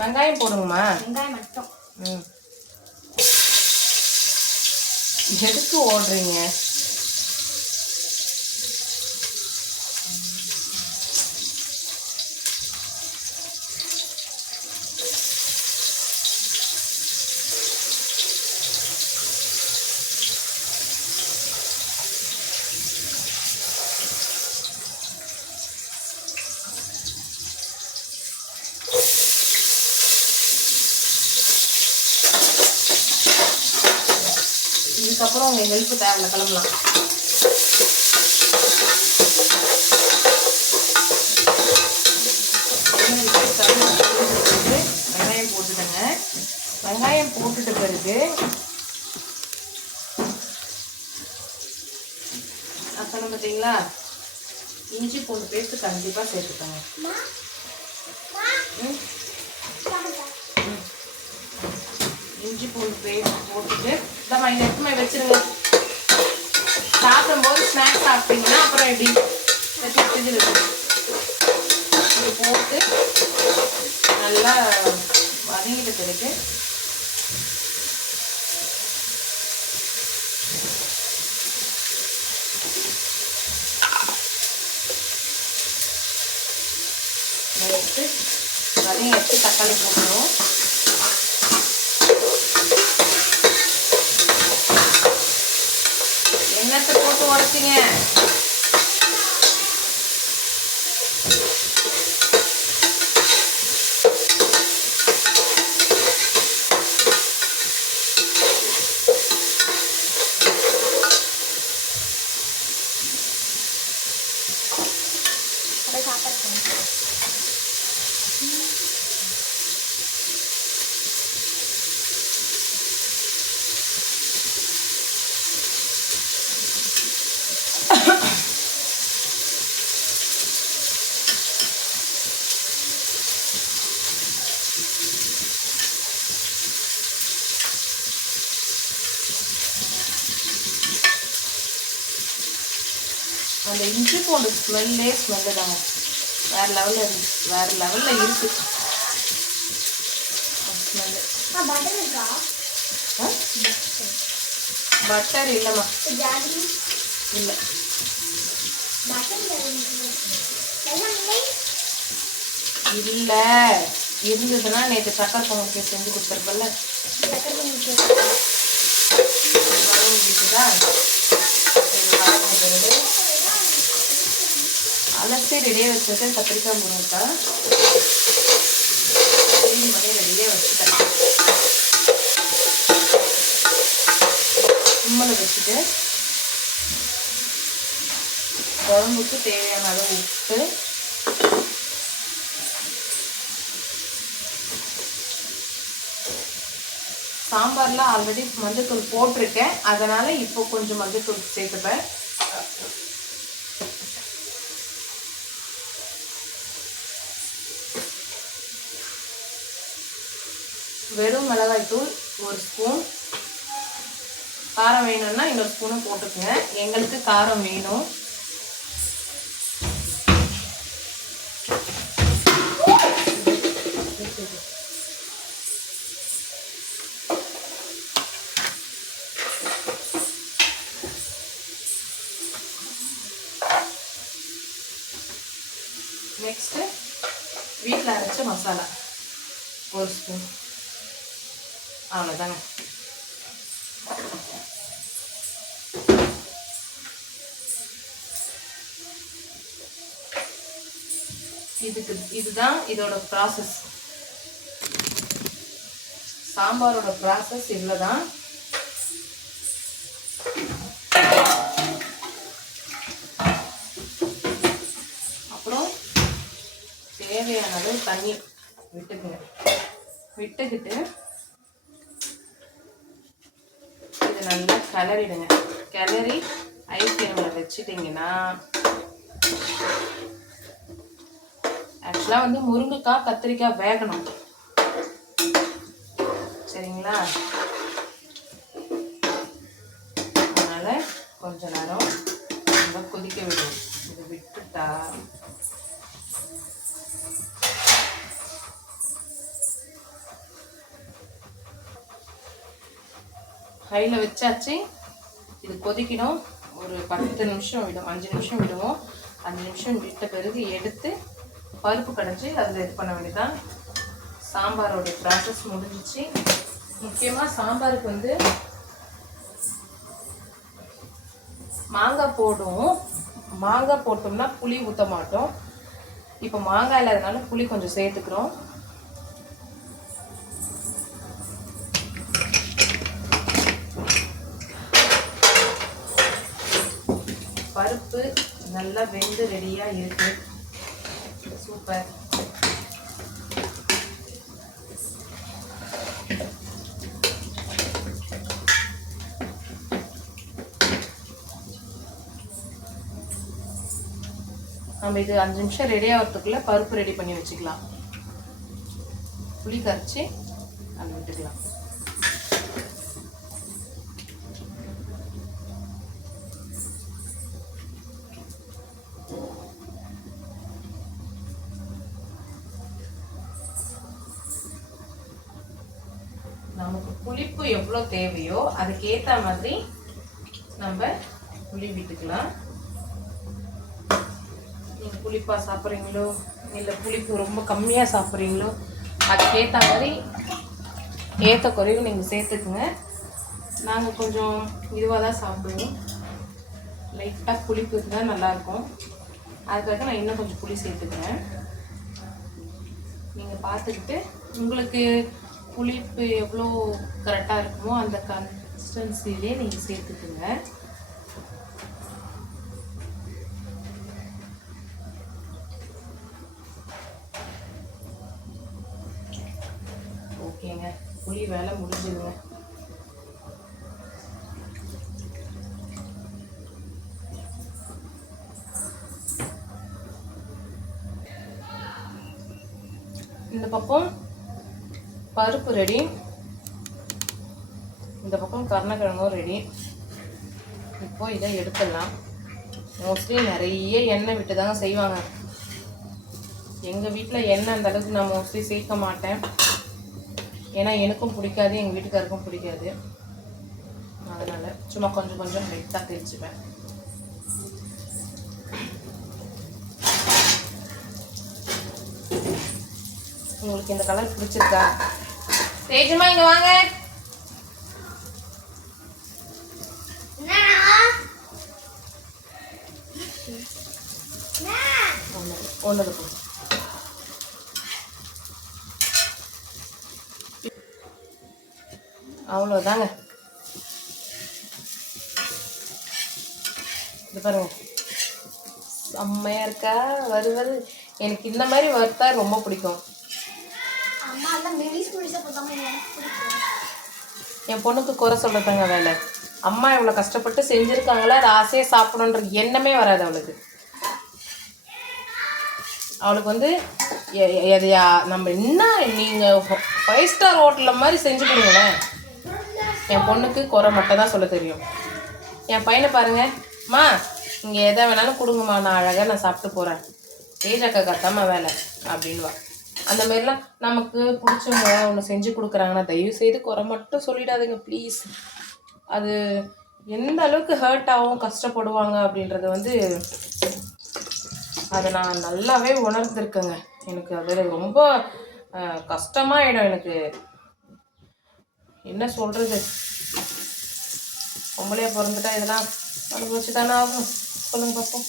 வெங்காயம் போடுங்கம்மா. வெங்காயம் மட்டும். எதுக்கு ஓடுறீங்க? இதுக்கப்புறம் உங்கள் ஹெல்ப் தேவையில்ல, கிளம்பலாம். வெங்காயம் போட்டுட்டேங்க. வெங்காயம் போட்டுட்ட பிறகு நான் சொன்ன பார்த்தீங்களா, இஞ்சி பூண்டு பேஸ்ட்டு கண்டிப்பாக சேர்த்துக்கோங்க. இஞ்சி பூண்டு பேஸ்ட் போட்டுட்டு இந்த மாதிரி எடுத்துமே வச்சுருங்க. சாப்பிடும்போது ஸ்நாக்ஸ் சாப்பிட்டீங்கன்னா அப்புறம் எப்படி செஞ்சு வச்சு இது போட்டு நல்லா வதங்கிட்டு பிறகு எடுத்து வதங்கி எடுத்து தக்காளி போட்டுருவோம். என்னத்தை போட்டு உடச்சிங்க? அந்த இஞ்சி பூண்டு ஸ்மெல்லே ஸ்மெல்லு தாங்க, வேறு லெவலில் இருக்கு, வேறு லெவலில் இருக்குது ஸ்மெல்லு. பட்டர் இல்லைம்மா, இல்லை இல்லை, இருந்ததுன்னா நேற்று சக்கரை பொங்கல் செஞ்சு கொடுத்துருப்பல. அலசி ரெடியாக வச்சுருக்கேன். கத்திரிக்காய் முருங்கைக்காய் க்ளீன் பண்ணி ரெடியாக வச்சுட்டேன். உம்மலை வச்சுட்டு குழம்புக்கு தேவையான அளவு உப்பு, சாம்பாரில் ஆல்ரெடி மஞ்சள்தூள் போட்டிருக்கேன், அதனால் இப்போ கொஞ்சம் மஞ்சள்தூள் சேர்த்துப்பேன். வெறும் மிளகாய்த்தூள் 1 ஸ்பூன், காரம் வேணும்னா இன்னொரு ஸ்பூனும் போட்டுக்குங்க. எங்களுக்கு காரம் வேணும். நெக்ஸ்ட்டு வீட்டில் அரைச்ச மசாலா 1 ஸ்பூன், அவ்வளோதாங்க. இதுதான் இதோட ப்ராசஸ். சாம்பாரோட ப்ராசஸ் இவ்வளோதான். அப்புறம் தேவையான அளவு தண்ணி விட்டுக்கிட்டு இது நல்லா கிளறிடுங்க. கிளறி ஐ ஃப்ளேமில் வச்சுட்டிங்கன்னா, ஆக்சுவலாக வந்து முருங்கைக்காய் கத்திரிக்காய் வேகணும், சரிங்களா? அதனால் கொஞ்ச நேரம் நம்ம கொதிக்க விடுவோம். இதை விட்டுட்டா ஹையில் வச்சாச்சு. இது கொதிக்கணும். ஒரு 10 நிமிஷம் விடும், 5 நிமிஷம் விடுவோம். 5 நிமிஷம் விட்ட பிறகு எடுத்து பருப்பு கடைஞ்சி அதில் இது பண்ண வேண்டியதான். சாம்பாரோடைய ப்ராசஸ் முடிஞ்சிச்சு. முக்கியமாக சாம்பாருக்கு வந்து மாங்காய் போடுவோம். மாங்காய் போட்டோம்னா புளி ஊற்ற மாட்டோம். இப்போ மாங்காய் இல்லாதனால புளி கொஞ்சம் சேர்த்துக்கிறோம். பருப்பு நல்லா வெந்து ரெடியாக இருக்கு. சூப்பர். நம்ம இது 5 நிமிஷம் ரெடி ஆகிறதுக்குள்ள பருப்பு ரெடி பண்ணி வச்சுக்கலாம். புளி கரைச்சி அது விட்டுக்கலாம். நமக்கு புளிப்பு எவ்வளோ தேவையோ அதுக்கேற்ற மாதிரி நம்ம புளி விட்டுக்கலாம். நீங்கள் புளிப்பாக சாப்பிட்றீங்களோ இல்லை புளிப்பு ரொம்ப கம்மியாக சாப்பிட்றீங்களோ அதுக்கேற்ற மாதிரி ஏற்ற குறைவு நீங்கள் சேர்த்துக்குங்க. நாங்கள் கொஞ்சம் இதுவாக தான் சாப்பிடுவோம். லைட்டாக புளிப்பு இருந்தால் நல்லாயிருக்கும். அதுக்காக நான் இன்னும் கொஞ்சம் புளி சேர்த்துக்கிறேன். நீங்கள் பார்த்துக்கிட்டு உங்களுக்கு புளிப்பு எவ்வளோ கரெக்டாக இருக்குமோ அந்த கன்சிஸ்டன்சிலே நீங்கள் சேர்த்துக்குங்க. ஓகேங்க, புளி வேலை முடிஞ்சுதுங்க. இந்த பக்கம் பருப்பு ரெடி, இந்த பக்கம் கருணக்கிழங்கும் ரெடி. இப்போ இதை எடுத்துடலாம். மோஸ்ட்லி நிறைய எண்ணெய் விட்டு தாங்க செய்வாங்க. எங்கள் வீட்டில் எண்ணெய் அந்த அளவுக்கு நான் மோஸ்ட்லி சேர்க்க மாட்டேன். ஏன்னா எனக்கும் பிடிக்காது, எங்கள் வீட்டுக்காருக்கும் பிடிக்காது. அதனால் சும்மா கொஞ்சம் கொஞ்சம் லைட்டாக தேய்ச்சிப்பேன். உங்களுக்கு இந்த கலர் பிடிச்சிருக்கா? தேஜமா இங்க வாங்க. ஒன்னது போ. அவ்வளோதாங்க. இது பாருங்க, செம்மையா இருக்கா வறுவல். எனக்கு இந்த மாதிரி வறுத்தா ரொம்ப பிடிக்கும். என் பொண்ணுக்கு குறை சொல்றதாங்க வேலை. அம்மா இவ்வளோ கஷ்டப்பட்டு செஞ்சுருக்காங்களா, அது ஆசையாக சாப்பிடணுன்ற எண்ணமே வராது அவளுக்கு. அவளுக்கு வந்து நம்ம என்ன நீங்கள் 5 ஸ்டார் ஹோட்டலில் மாதிரி செஞ்சு கொடுங்களேன். என் பொண்ணுக்கு குறை மட்டும் தான் சொல்ல தெரியும். என் பையனை பாருங்க, அம்மா இங்கே எதை வேணாலும் கொடுங்கம்மா, நான் அழகாக நான் சாப்பிட்டு போகிறேன், தேஜாக்கா கத்தாம வேலை அப்படின்வா. அந்த மாதிரிலாம் நமக்கு பிடிச்சவங்க ஒன்று செஞ்சு கொடுக்குறாங்கன்னா தயவு செய்து குறை மட்டும் சொல்லிடாதுங்க ப்ளீஸ். அது எந்த அளவுக்கு ஹர்ட் ஆகும், கஷ்டப்படுவாங்க அப்படின்றது வந்து அதை நான் நல்லாவே உணர்ந்திருக்கேங்க. எனக்கு அது ரொம்ப கஷ்டமாயிடும். எனக்கு என்ன சொல்கிறது, பொம்பளையாக பிறந்துட்டா இதெல்லாம் அனுபவிச்சு தானே ஆகும். சொல்லுங்க பார்ப்போம்.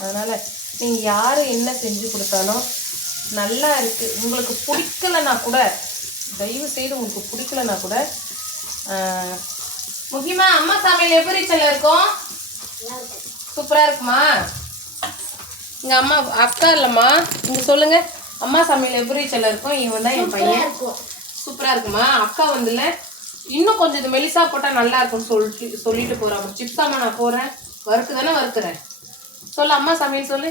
அதனால் நீங்கள் யார் என்ன செஞ்சு கொடுத்தாலும் நல்லா இருக்குது. உங்களுக்கு பிடிக்கலைன்னா கூட தயவு செய்து உங்களுக்கு பிடிக்கலைன்னா கூட முக்கியமா அம்மா சமையல் எப்படி செல்ல இருக்கும்? சூப்பராக இருக்குமா? இங்கே அம்மா அக்கா இல்லைம்மா, இங்கே சொல்லுங்கள், அம்மா சமையல் எப்படி செல்ல இருக்கும்? இவன் தான் என் பையன். சூப்பராக இருக்குமா? அக்கா வந்துல இன்னும் கொஞ்சம் இது மெலிசா போட்டால் நல்லா இருக்கும்னு சொல்லிட்டு போகிறாங்க. சிப்ஸாம்மா நான் போகிறேன், வறுக்கு தானே வறுக்கிறேன். சொல்லு அம்மா சமையல் சொல்லு.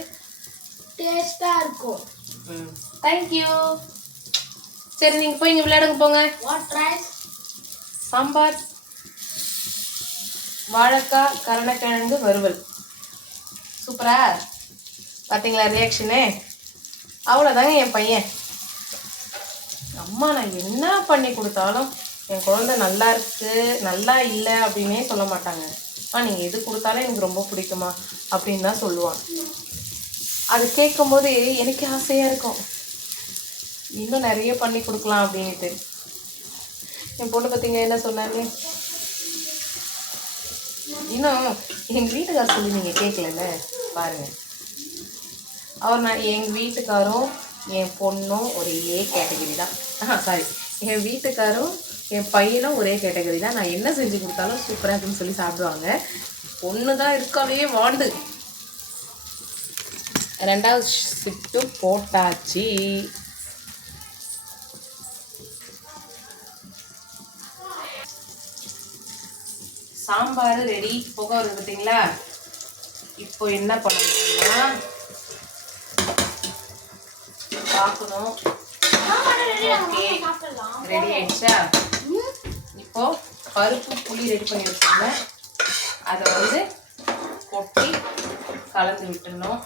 டேஸ்டாக இருக்கும். தேங்க்யூ. சரி நீங்கள் போய் இங்கே விளையாடுங்க போங்க. சாம்பார், வாழைக்காய், கருணக்கிழங்கு வறுவல். சூப்பரா பார்த்தீங்களா ரியாக்ஷனு? அவ்வளோதாங்க என் பையன். அம்மா அம்மா நான் என்ன பண்ணி கொடுத்தாலும் என் குழந்தை நல்லா இருக்கு நல்லா இல்லை அப்படின்னே சொல்ல மாட்டாங்க. நீங்கள் எது கொடுத்தாலும் எனக்கு ரொம்ப பிடிக்குமா அப்படின்னு தான் சொல்லுவான். அது கேட்கும் போது எனக்கு ஆசையாக இருக்கும், இன்னும் நிறைய பண்ணி கொடுக்கலாம் அப்படின்ட்டு. என் பொண்ணு பார்த்தீங்க என்ன சொன்னாங்க, இன்னும் எங்கள் வீட்டுக்கார சொல்லி நீங்கள் கேட்கலல்ல பாருங்கள். எங்கள் வீட்டுக்காரும் என் பொண்ணும் ஒரே கேட்டகரி தான். சாரி, என் வீட்டுக்காரும் என் பையனும் ஒரே கேட்டகரி தான். நான் என்ன செஞ்சு கொடுத்தாலும் சூப்பராக இருக்குன்னு சொல்லி சாப்பிடுவாங்க. பொண்ணு தான் இருக்காவே வாண்டு. 2வது ஷிஃப்ட்டு போட்டாச்சு. சாம்பார் ரெடி, புகை வருது பார்த்தீங்களா. இப்போ என்ன பண்ணணும்னா பார்க்கணும். ஓகே, ரெடி ஆயிடுச்சா. இப்போ பருப்பு புளி ரெடி பண்ணி வச்சுருங்க, அதை வந்து கொட்டி கலந்து விட்டுடணும்.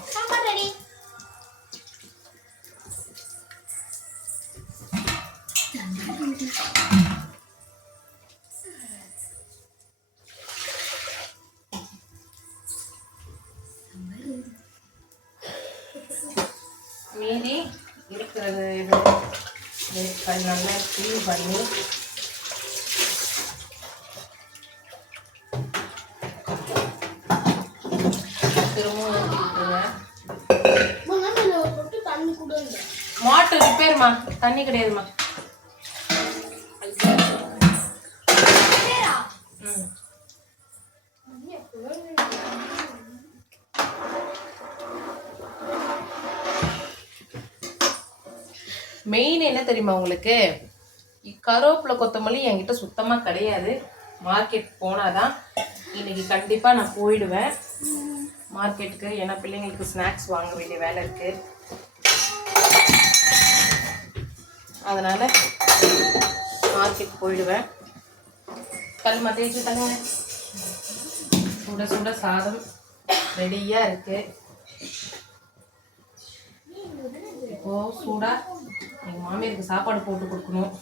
மீதி இருக்கிறது இது நல்லா க்ளீன் பண்ணி திரும்பவும் ஊற்றி விட்டுருங்க. மோட்டர் ரிப்பேர்மா, தண்ணி கிடையாதுமா. மெயின் என்ன தெரியுமா உங்களுக்கு, கருவேப்பிலை கொத்தமல்லி என்கிட்ட சுத்தமாக கிடையாது. மார்க்கெட் போனாதான். இன்னைக்கு கண்டிப்பாக நான் போயிடுவேன் மார்க்கெட்டுக்கு, ஏன்னா பிள்ளைங்களுக்கு ஸ்நாக்ஸ் வாங்க வேண்டிய வேலை இருக்குது. அதனால் மார்க்கெட் போயிடுவேன். கல் மத்திய தாங்க. சுட சுட சாதம் ரெடியாக இருக்குது. இப்போது சூடாக எங்கள் மாமியாருக்கு சாப்பாடு போட்டு கொடுக்கணும்.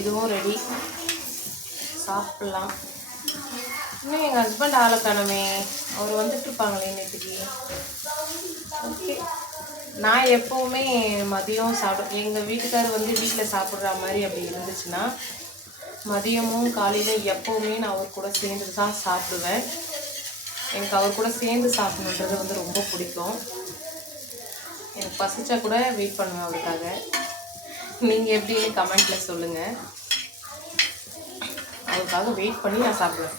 இதுவும் ரெடி, சாப்பிட்லாம். இன்னும் எங்கள் ஹஸ்பண்ட் ஆளை காணமே, அவர் வந்துட்டு இருப்பாங்களே இன்னைக்கு. ஓகே, நான் எப்போவுமே மதியம் எங்கள் வீட்டுக்காரர் வந்து வீட்டில் சாப்பிட்ற மாதிரி அப்படி இருந்துச்சுன்னா மதியமும் காலையில் எப்போவுமே நான் அவர் கூட சேர்ந்து தான் சாப்பிடுவேன். எனக்கு அவர் கூட சேர்ந்து சாப்பிடணுன்றது வந்து ரொம்ப பிடிக்கும். எனக்கு பசிச்சா கூட வெயிட் பண்ணுவேன் அவருக்காக. நீங்கள் எப்படின்னு கமெண்ட்டில் சொல்லுங்கள். அவருக்காக வெயிட் பண்ணி நான் சாப்பிடுவேன்.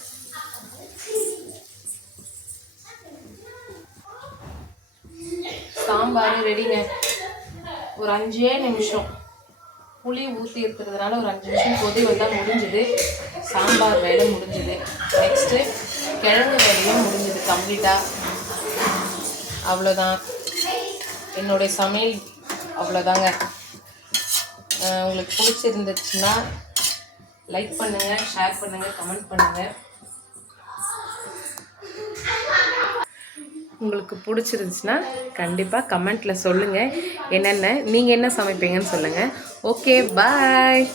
சாம்பார் ரெடிங்க. ஒரு 5 நிமிஷம் புளி ஊற்றி இருக்கிறதுனால ஒரு 5 நிமிஷம் கொதி வந்தால் முடிஞ்சுது. சாம்பார் வேலை முடிஞ்சுது. நெக்ஸ்ட்டு கிழங்கு வேலையும் முடிஞ்சுது கம்ப்ளீட்டாக. அவ்வளோதான் என்னுடைய சமையல், அவ்வளோதாங்க. உங்களுக்கு பிடிச்சிருந்துச்சுன்னா லைக் பண்ணுங்கள், ஷேர் பண்ணுங்கள், கமெண்ட் பண்ணுங்கள். உங்களுக்கு பிடிச்சிருந்துச்சுன்னா கண்டிப்பாக கமெண்ட்டில் சொல்லுங்கள். என்னென்ன நீங்கள் என்ன சமைப்பீங்கன்னு சொல்லுங்கள். ஓகே, பாய்.